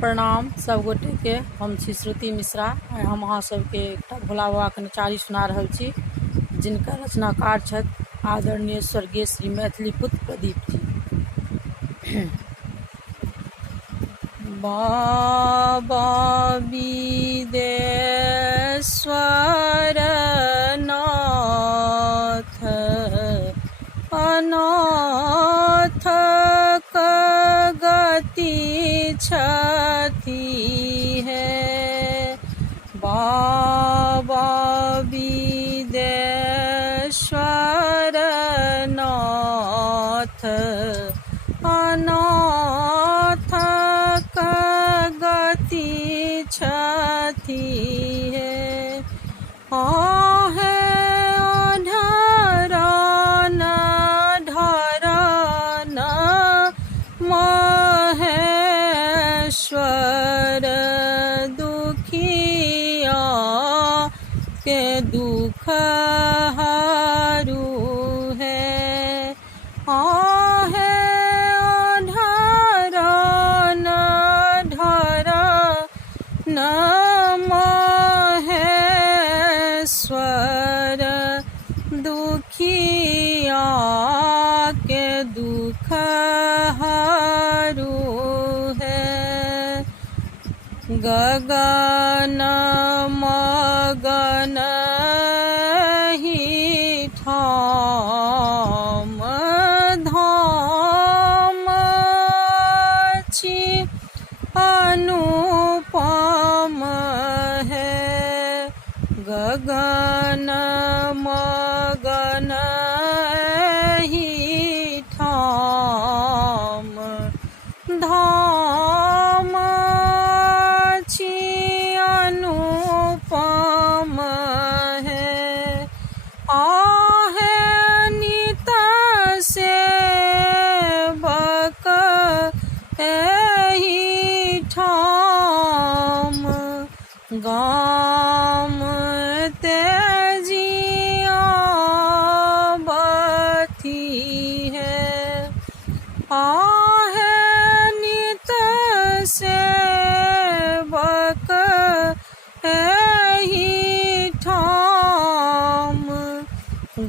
प्रणाम सब गोटे के। हम छी श्रुति मिश्रा। हम अहाँ सबके एकटा भोला बाबा के नचारी सुना रहल छी, जिनकर रचनाकार छथि आदरणीय स्वर्गीय श्री मैथिली पुत्र प्रदीप जी। बाबा विदेश्वर नाथ अनाथ गति छथि है। बाबा विदेश्वर नाथ अनाथ गति छथि है। आहे ढरन ढरन महेश्वर दुखिया के दुख हरू है। आहे ढरन ढरन महेश्वर दुखिया के दुख हरू है। गगन मगन ही ठाम धाम छी अनुपम है। गगन मगन ही ठाम धाम छी अनुपम है। आहे नित सेवक एहि ठाम गाम तेजिया बथी है। आहे नित सेवक एहि ठाम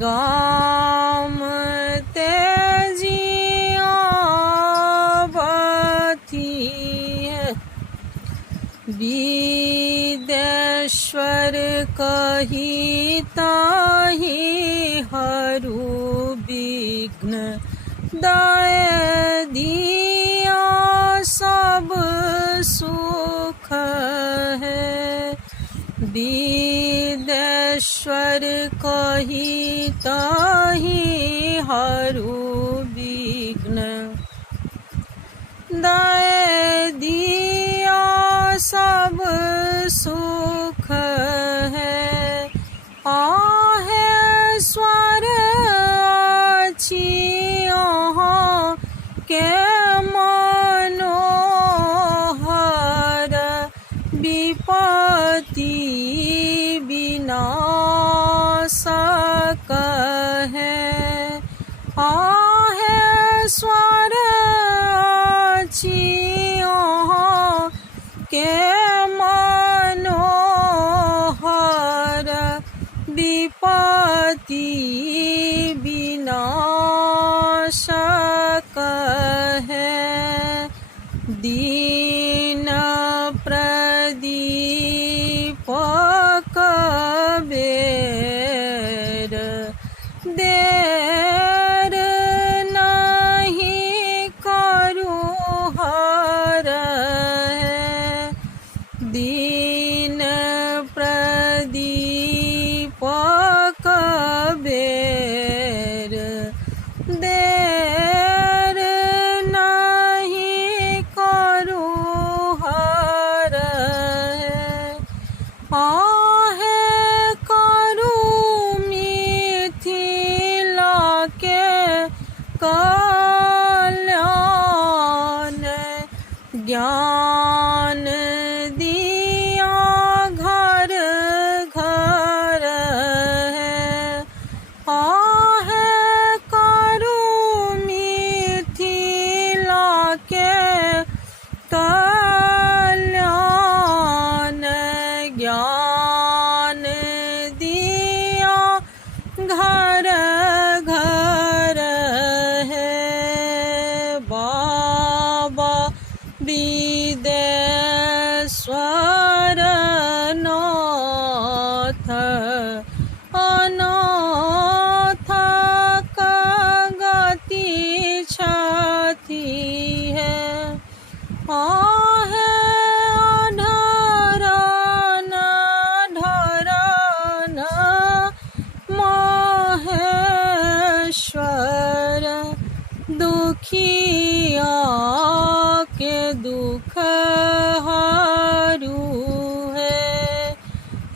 गाम तेजिया बथी है। विदेश्वर कही ताहि हरू विघ्न दय दिया सब सुख है। विदेश्वर कही ताहि हरू विघ्न दय दिया सब सुख है। आहे स्वर अछि अहाँ के मनोहर विपत्ति विनाशक है। आहे स्वर अछि अहाँ के मनोहर विपत्ति विनाशक है। दीन प्रदीपक बेर देर नहीं करू हर है। दीन प्रदीपक बेर देर नहीं करू हर है। आहे करू मिथिला के कल्याण ज्ञान दिया घर घर है। आहे करू मिथिला के कल्याण विदेश्वर नाथ अनाथ का गति छथि है आहे ढरन ढरन महेश्वर दुखिया के दुख हरू है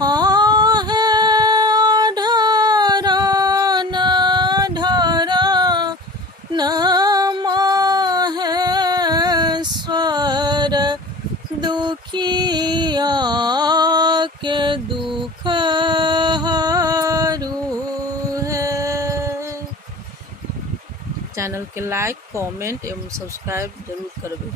आहे ढरन ढरन महेश्वर दुखिया के दुख हरू है। चैनल के लाइक कमेंट एवं सब्सक्राइब जरूर करबे।